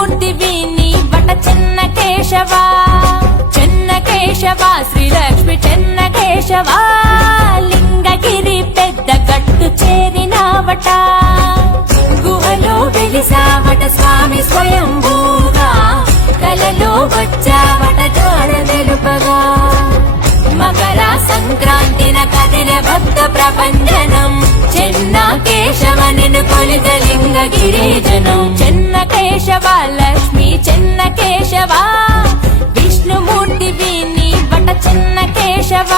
విష్ణుమూర్తివి నీ వట చెన్న కేశవ చెన్న కేశవ శ్రీలక్ష్మి చెన్న కేశవ లింగగిరి పెద్ద గట్టు చేరినావట గుహలో వెలిసావట స్వామి స్వయంభూగా కలలో వచ్చావట జాడ తెలుపగా మకర సంక్రాంతిన కదిలే భక్త ప్రపంచనం చెన్న కేశవ నిన్ను కొలిత లింగగిరిజనం చెన్న కేశవ లక్ష్మి చెన్న కేశవ విష్ణుమూర్తివి నీ వట చెన్న కేశవ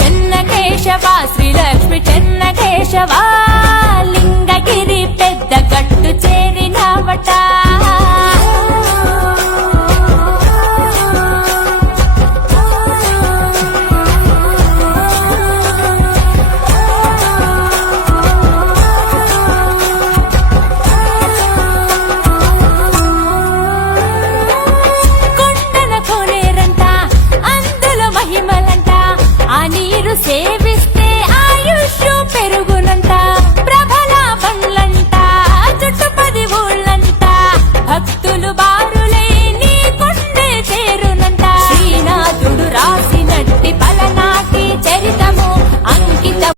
చెన్న కేశవ శ్రీలక్ష్మి చెన్న కేశవ లింగగిరి పెద్ద గట్టు చేరినావట